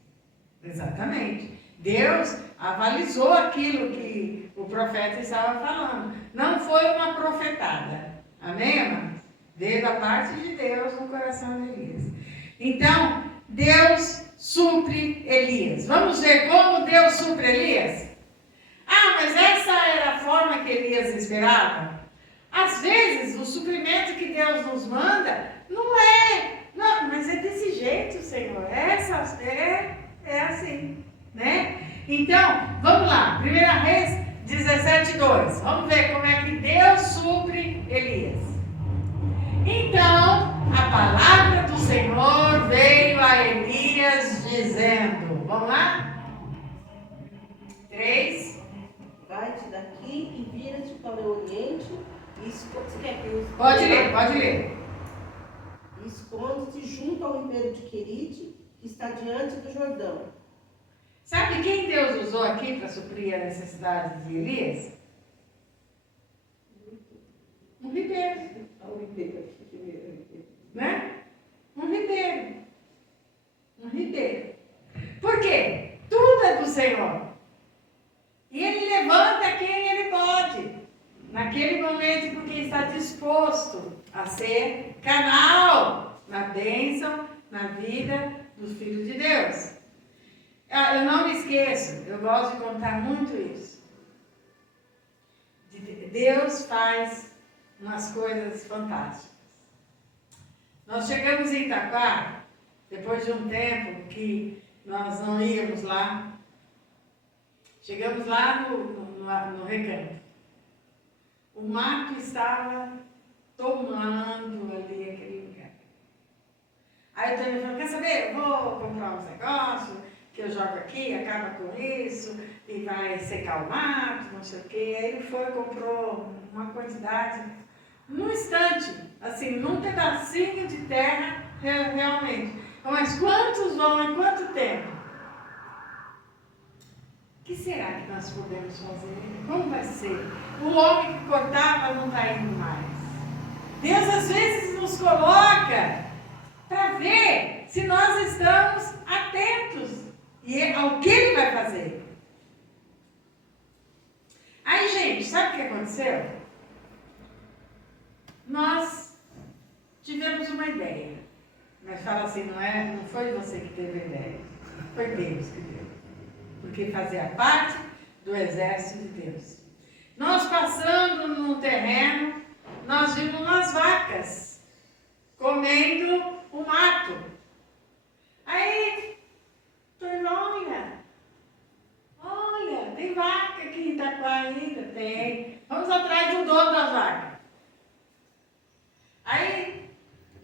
Exatamente. Deus avalizou aquilo que o profeta estava falando. Não foi uma profetada. Amém, amados? Veio da parte de Deus no coração de Elias. Então, Deus supre Elias. Vamos ver como Deus supre Elias? Mas essa era a forma que Elias esperava? Às vezes, o suprimento que Deus nos manda não é. Não, mas é desse jeito, Senhor. É assim, né? Então, vamos lá. 1 Reis 17:2. Vamos ver como é que Deus supre Elias. Então, a palavra do Senhor veio a Elias dizendo, vamos lá? 3. Vai-te daqui e vira-te para o oriente e você quer que eu... Pode ler. Esconde-te junto ao ribeiro de Querite, que está diante do Jordão. Sabe quem Deus usou aqui para suprir a necessidade de Elias? Um ribeiro. Olha o ribeiro aqui primeiro. Né? Um ribeiro. Por quê? Tudo é do Senhor. E Ele levanta quem Ele pode. Naquele momento, porque está disposto a ser canal na bênção, na vida dos filhos de Deus. Eu não me esqueço, eu gosto de contar muito isso. Deus faz umas coisas fantásticas. Nós chegamos em Itaquá, depois de um tempo que nós não íamos lá. Chegamos lá no recanto. O mato estava tomando ali aquele lugar. Aí o Tony falou: quer saber? Eu vou comprar uns negócios que eu jogo aqui, acaba com isso, e vai secar o mato, não sei o quê. Aí ele foi e comprou uma quantidade, num instante, assim, num pedacinho de terra, realmente. Mas quantos vão em quanto tempo? O que será que nós podemos fazer? Como vai ser? O homem que cortava não está indo mais. Deus às vezes nos coloca para ver se nós estamos atentos ao que Ele vai fazer. Aí, gente, sabe o que aconteceu? Nós tivemos uma ideia. Mas fala assim, não foi você que teve a ideia. Foi Deus que deu. Porque fazia parte do exército de Deus. Nós passando num terreno, nós vimos umas vacas comendo o mato. Aí, olha, tem vaca aqui em Itaquá ainda? Tem. Vamos atrás do dono das vacas. Aí,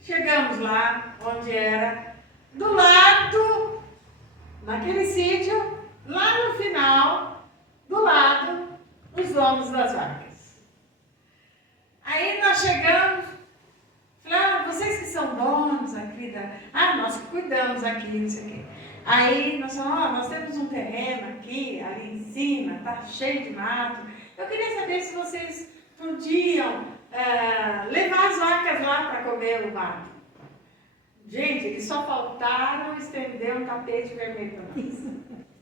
chegamos lá, onde era, do lado, naquele sítio, lá no final, do lado, os donos das vacas. Aí nós chegamos, falamos, vocês que são donos aqui nós que cuidamos aqui, não sei o quê. Aí nós falamos, nós temos um terreno aqui, ali em cima, tá cheio de mato. Eu queria saber se vocês podiam levar as vacas lá para comer o mato. Gente, eles só faltaram estender um tapete vermelho para nós.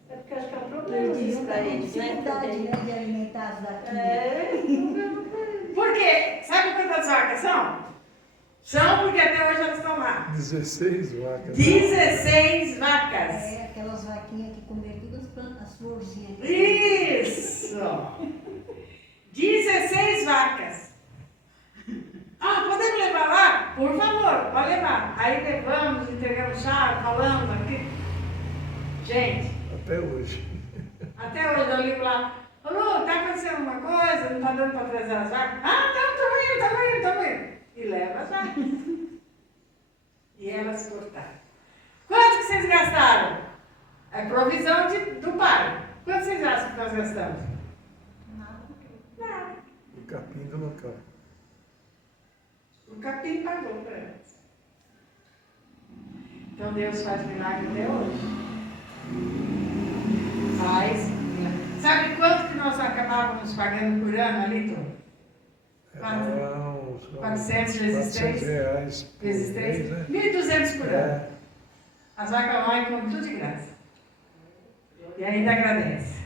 É porque eu acho que é um problema isso para eles, né? Dificuldade, né, de alimentar as vaquinhas. Porque, sabe quantas vacas são? São porque até hoje elas estão lá. 16 vacas. 16 vacas. É, aquelas vaquinhas que comeram todas as florzinhas. Isso! 16 vacas. Podemos levar lá? Por favor, pode levar. Aí levamos, entregamos chave, falamos aqui. Gente. Até hoje. Até hoje eu ligo lá. Ô, tá acontecendo uma coisa? Não tá dando para trazer as vacas? Estamos indo. E leva as vacas. E elas cortaram. Quanto que vocês gastaram? É provisão do pai. Quanto vocês acham que nós gastamos? Nada. O capim do local. O capim pagou para elas. Então Deus faz milagre até hoje. Faz milagre. Sabe quanto que nós acabávamos pagando por ano ali, Tom? 400 vezes 3? R$400 Vezes 3? né? 1.200 por ano. É. As vacas vão e comem tudo de graça. E ainda agradece.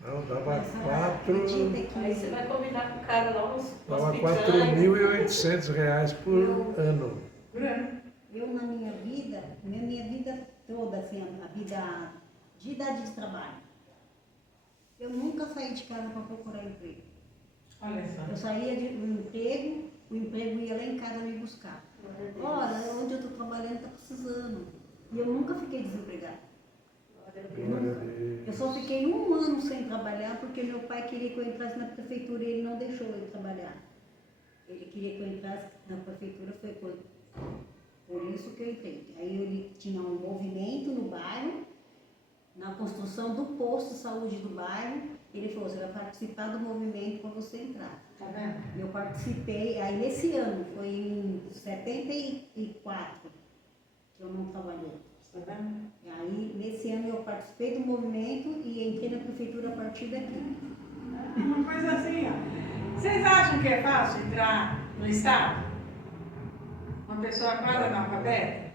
Não, dava Acredita que Aí você vai combinar com o cara lá uns dava picanhas. R$4.800 por ano. Por ano. eu na minha vida toda, assim, a vida de idade de trabalho, eu nunca saí de casa para procurar emprego. Olha só. Eu saía do emprego, o emprego ia lá em casa me buscar. Olha, onde eu estou trabalhando está precisando. E eu nunca fiquei desempregada. Glória a Deus. Eu só fiquei 1 ano sem trabalhar porque meu pai queria que eu entrasse na prefeitura e ele não deixou eu trabalhar. Ele queria que eu entrasse na prefeitura, foi por isso que eu entrei. Aí ele tinha um movimento no bairro, na construção do posto de saúde do bairro. Ele falou, você vai participar do movimento para você entrar. Tá vendo? Eu participei, aí nesse ano, foi em 74 que eu não trabalhei. Tá vendo? E aí, nesse ano eu participei do movimento e entrei na prefeitura a partir daqui. Uma coisa assim, ó. Vocês acham que é fácil entrar no Estado? Uma pessoa quase analfabeta?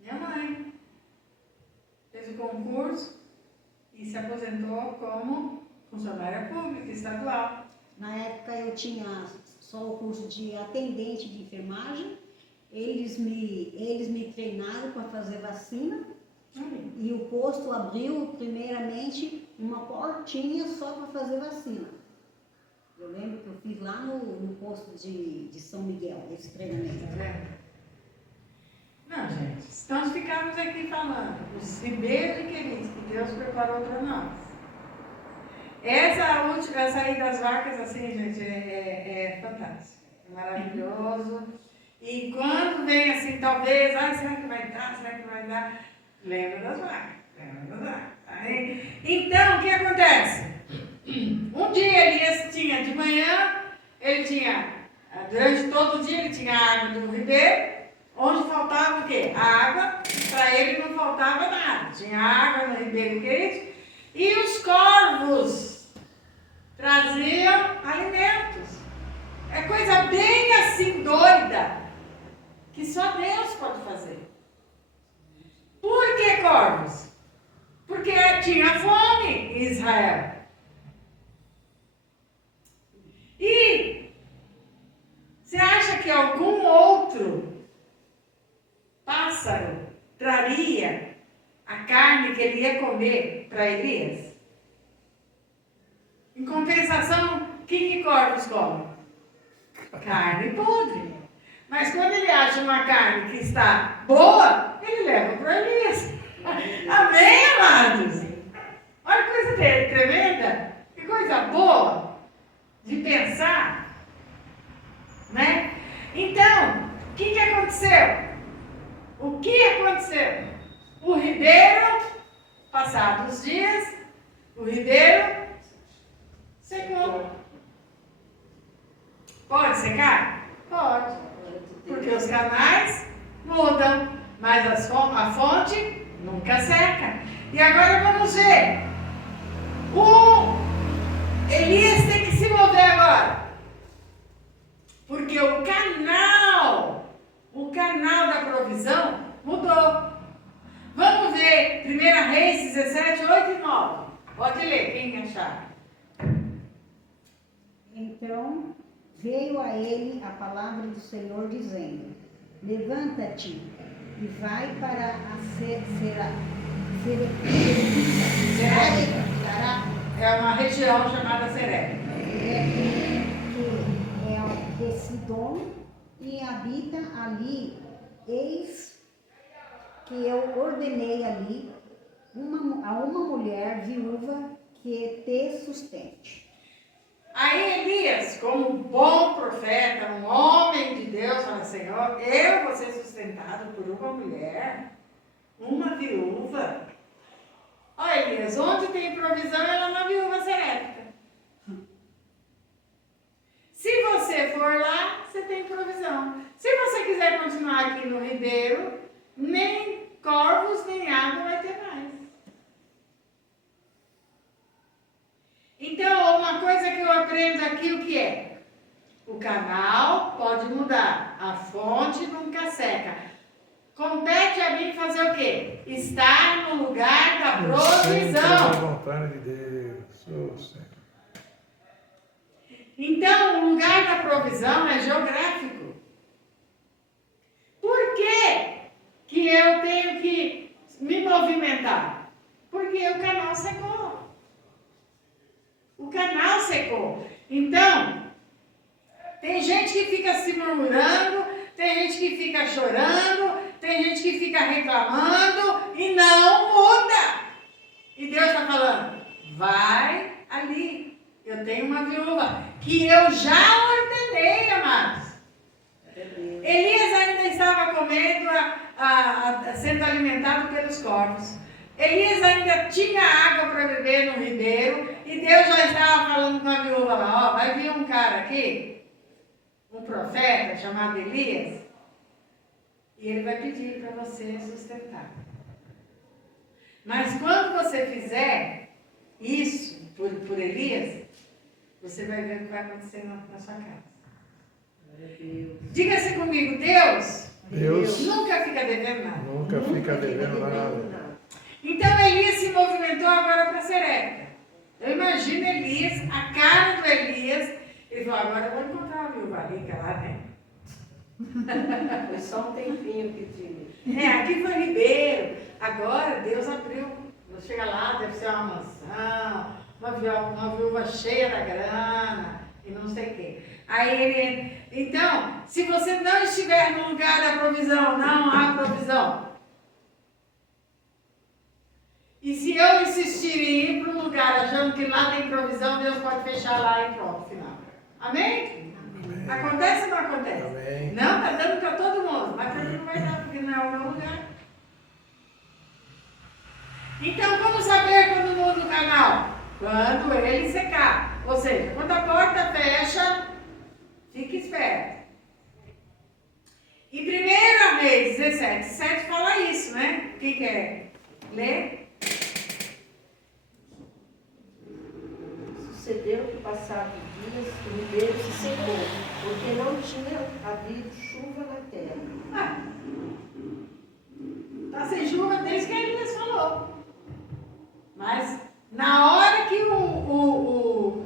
Minha mãe fez o concurso e se aposentou como funcionária pública estadual. Na época eu tinha só o curso de atendente de enfermagem. Eles me treinaram para fazer vacina e o posto abriu primeiramente uma portinha só para fazer vacina. Eu lembro que eu fiz lá no posto de São Miguel, esse treinamento. Tá vendo? Não, gente, nós ficamos aqui falando os ribeiros e queridos que Deus preparou para nós. Essa aí das vacas, assim, gente, é fantástico, é maravilhoso. E quando vem assim, talvez, será que vai dar, será que vai dar? Lembra das vacas. Aí, então, o que acontece? Um dia Elias tinha de manhã, durante todo o dia ele tinha água do ribeiro, onde faltava o quê? A água, para ele não faltava nada. Tinha água no ribeiro quente, E os corvos traziam alimentos. É coisa bem assim doida, que só Deus pode fazer. Por que corvos? Porque tinha fome em Israel. E você acha que algum outro pássaro traria a carne que ele ia comer para Elias? Em compensação, o que corvos comem? Carne podre. Mas quando ele acha uma carne que está boa, ele leva para Elias. Amém, amados? Olha que coisa tremenda. Que coisa boa de pensar. Né? Então, o que aconteceu? O que aconteceu? O ribeiro, passados os dias, o ribeiro secou. Pode secar? Pode. Porque os canais mudam, mas a fonte nunca seca. E agora vamos ver. O Elias tem que se mover agora. Porque o canal da provisão mudou. Vamos ver 1 Reis 17, 8 e 9. Pode ler, quem achar. Então veio a ele a palavra do Senhor dizendo: levanta-te e vai para a É uma região chamada Seré. que é de Sidom, e habita ali. Eis que eu ordenei ali a uma mulher viúva que te sustente. Aí Elias, como um bom profeta, um homem de Deus, fala: Senhor, eu vou ser sustentado por uma mulher, uma viúva. Olha, Elias, onde tem provisão, ela é uma viúva seréptica. Se você for lá, você tem provisão. Se você quiser continuar aqui no ribeiro, nem corvos, nem água vai ter mais. Então, uma coisa que eu aprendo aqui, o que é? O canal pode mudar, a fonte nunca seca. Compete a mim fazer o quê? Estar no lugar da provisão. A vontade de Deus. Oh, Senhor. Então, o lugar da provisão é geográfico. Por que eu tenho que me movimentar? Porque o canal secou. O canal secou. Então, tem gente que fica se murmurando, tem gente que fica chorando, tem gente que fica reclamando e não muda. E Deus está falando: vai ali. Eu tenho uma viúva que eu já ordenei, amados. Elias ainda estava comendo, sendo alimentado pelos corvos. Elias ainda tinha água para beber no ribeiro. E Deus já estava falando com a viúva lá: ó, vai vir um cara aqui, um profeta chamado Elias, e ele vai pedir para você sustentar. Mas quando você fizer isso por Elias, você vai ver o que vai acontecer na sua casa. Diga-se comigo: Deus nunca fica devendo nada. Nunca fica devendo nada. Então Elias se movimentou agora para Serepta. Eu imagino Elias, a cara do Elias. Ele falou: agora eu vou encontrar uma viúva rica lá, né? Foi só um tempinho que tinha. Aqui foi Ribeiro. Agora Deus abriu. Chega lá, deve ser uma mansão, uma viúva cheia da grana e não sei o quê. Aí ele. Então, se você não estiver no lugar da provisão, não há provisão. E se eu insistir em ir para um lugar achando que lá tem provisão, Deus pode fechar lá e pronto, final. Amém? Amém. Acontece ou não acontece? Amém. Não, está dando para todo mundo, mas para mim não vai dar, porque não é o meu lugar. Então, como saber quando muda o canal? Quando ele secar. Ou seja, quando a porta fecha, fique esperto. Em 1 Reis 17, 7 fala isso, né? Quem quer ler? Sucedeu que, passados dias, o ribeiro se secou, porque não tinha havido chuva na terra. Está sem chuva desde que Elias falou. Mas na hora que o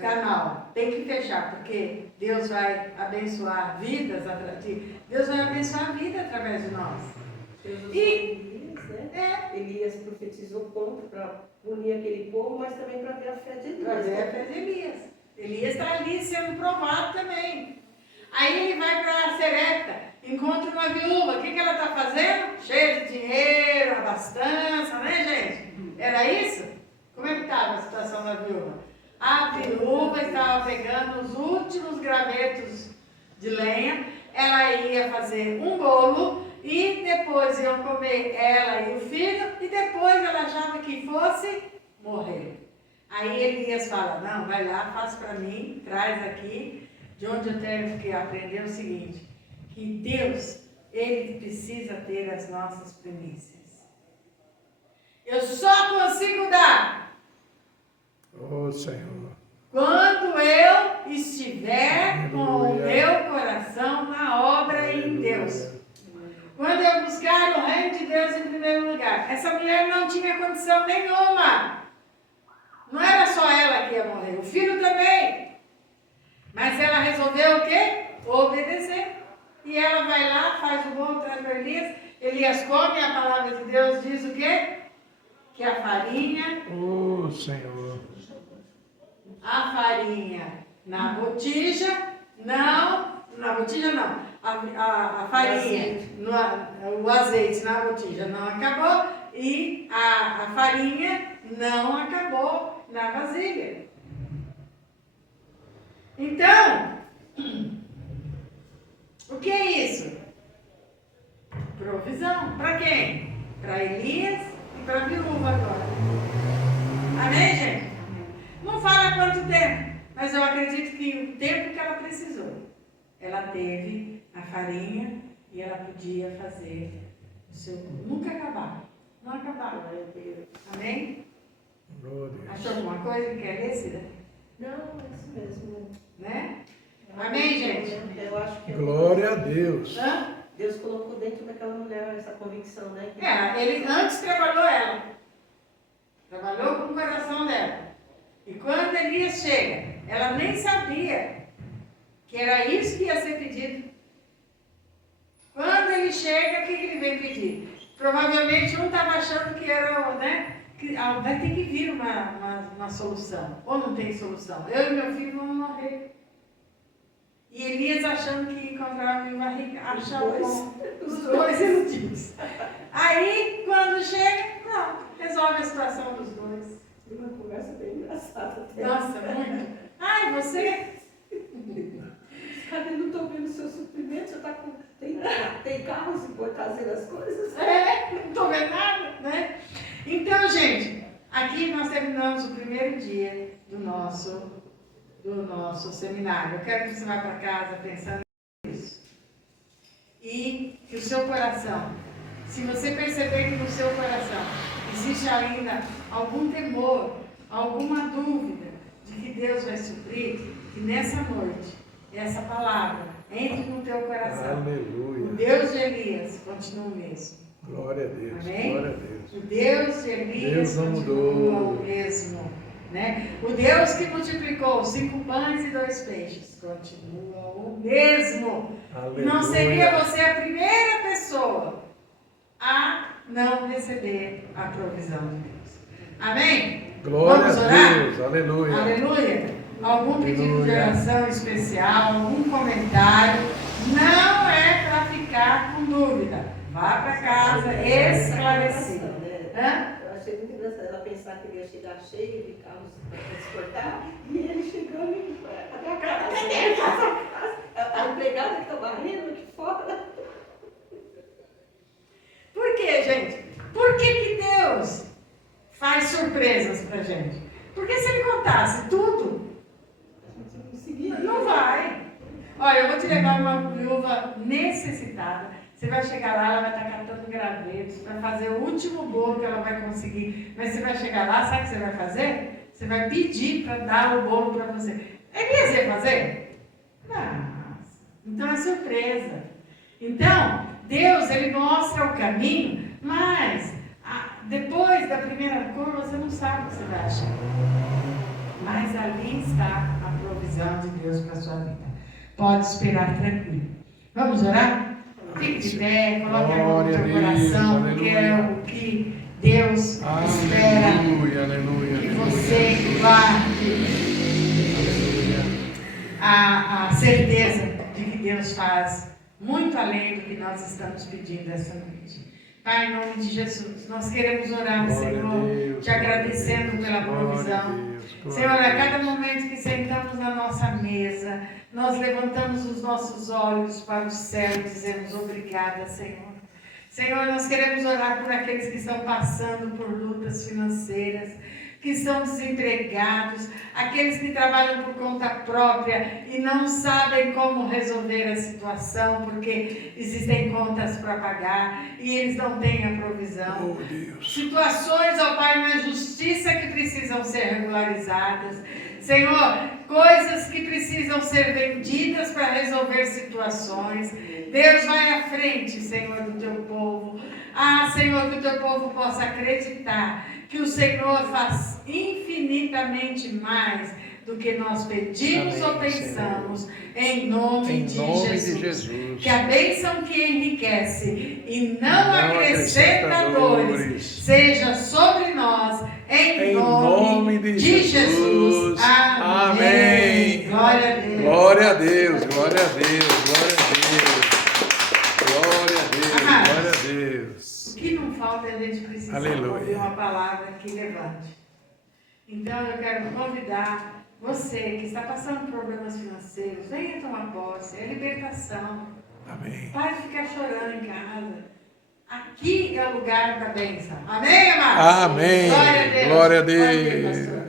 canal tem que fechar, porque Deus vai abençoar vidas, Deus vai abençoar a vida através de nós. Deus usou E- Elias, né? É, Elias profetizou contra para punir aquele povo, mas também para ver a fé de Elias. para ver a fé de Elias. Elias está ali sendo provado também. Aí ele vai para Serepta, encontra uma viúva. O que ela está fazendo? Cheia de dinheiro, abastança, né, gente? Era isso? Como é que estava a situação da viúva? A viúva estava pegando os últimos gravetos de lenha. Ela ia fazer um bolo e depois iam comer ela e o filho. E depois ela achava que fosse morrer. Aí Elias fala, não, vai lá, faz para mim, traz aqui. De onde eu tenho que aprender o seguinte, que Deus, Ele precisa ter as nossas primícias. Eu só consigo dar Oh, Senhor. quando eu estiver com o Aleluia. meu coração na obra em Deus. Quando eu buscar o reino de Deus em primeiro lugar. Essa mulher não tinha condição nenhuma. Não era só ela que ia morrer, o filho também. Mas ela resolveu o quê? Obedecer. E ela vai lá, faz o bolo, traz para Elias. Elias come, a palavra de Deus diz o quê? Que a farinha Oh, Senhor. na botija, não, na botija não, a farinha, o azeite na botija não acabou e a farinha não acabou na vasilha. Então, o que é isso? Provisão. Para quem? Para Elias e para a viúva agora. Amém, gente? Não fala quanto tempo, mas eu acredito que o tempo que ela precisou. Ela teve a farinha e ela podia fazer o seu pão. Nunca acabava. Não acabava. Amém? Glória. Achou alguma coisa que quer ler, Cida? Não, é isso mesmo. Né? Amém, gente? Eu acho que Glória a Deus. Hã? Deus colocou dentro daquela mulher essa convicção, né? Que Ele antes trabalhou ela. Trabalhou com o coração dela. E quando Elias chega, ela nem sabia que era isso que ia ser pedido. Quando ele chega, o que ele vem pedir? Provavelmente um estava achando que era, né? Que vai ter que vir uma solução. Ou não tem solução. Eu e meu filho vamos morrer. E Elias achando que ia encontrar uma viúva rica, achava os dois iludidos. Aí, quando chega, não, resolve a situação dos dois. uma conversa bem engraçada. Até. Nossa, muito. Ai, você... Cadê? Não estou vendo o seu suprimento, você está com... Tem carros e pode trazer as coisas? não estou vendo nada, né? Então, gente, aqui nós terminamos o primeiro dia do nosso seminário. Eu quero que você vá para casa pensando nisso. E que o seu coração, se você perceber que no seu coração existe ainda algum temor, alguma dúvida de que Deus vai suprir, que nessa noite, essa palavra entre no teu coração. Aleluia. O Deus de Elias continua o mesmo. Glória a Deus. Amém? Glória a Deus. O Deus de Elias Deus não continua mudou. o mesmo. Né? O Deus que multiplicou 5 pães e 2 peixes continua o mesmo. Aleluia. Não seria você a primeira pessoa a não receber a provisão de Deus. Amém? Glória Vamos a orar? Deus. Aleluia. Aleluia. Algum pedido de Aleluia. oração especial, algum comentário, não é para ficar com dúvida. Vá para casa esclarecido. Hã? Eu achei muito engraçado ela pensar que ele ia chegar cheio de carros para transportar e ele chegando e cadê a casa? A empregada que está varrendo aqui fora. Por quê, gente? Por que Deus faz surpresas pra gente? Porque se ele contasse tudo, não vai. Olha, eu vou te levar uma viúva necessitada, Você vai chegar lá, ela vai estar catando gravetos para fazer o último bolo que ela vai conseguir. Mas você vai chegar lá, sabe o que você vai fazer? Você vai pedir para dar o bolo para você. Elias ia fazer? Nossa. Então é surpresa. Então, Deus, Ele mostra o caminho, mas depois da primeira curva, você não sabe o que você vai achar. Mas ali está a provisão de Deus para a sua vida. Pode esperar tranquilo. Vamos orar? Fique de pé, coloque a mão no teu coração, porque é o que Deus espera que você guarde a certeza de que Deus faz muito além do que nós estamos pedindo essa noite. Pai, em nome de Jesus, nós queremos orar, Senhor, te agradecendo pela provisão. Senhor, a cada momento que sentamos na nossa mesa, nós levantamos os nossos olhos para o céu e dizemos obrigada, Senhor. Senhor, nós queremos orar por aqueles que estão passando por lutas financeiras, que estão desempregados, aqueles que trabalham por conta própria e não sabem como resolver a situação, porque existem contas para pagar e eles não têm a provisão. Situações, ó Pai, na justiça que precisam ser regularizadas. Senhor, coisas que precisam ser vendidas para resolver situações. Deus, vai à frente, Senhor, do teu povo. Senhor, que o teu povo possa acreditar que o Senhor faz infinitamente mais do que nós pedimos ou pensamos, em nome de Jesus. Que a bênção que enriquece e não acrescenta dores seja sobre nós, em nome de Jesus. Amém. Glória a Deus. Glória a Deus, glória a Deus, glória a Deus. Glória a Deus, glória a Deus. O que não falta é a gente precisar ouvir uma palavra que levante. Então eu quero convidar você que está passando por problemas financeiros, venha tomar posse, é libertação. Amém. Pare de ficar chorando em casa. Aqui é o lugar da bênção. Amém, amados? Amém. Glória a Deus. Glória a Pode vir, Deus. pastor.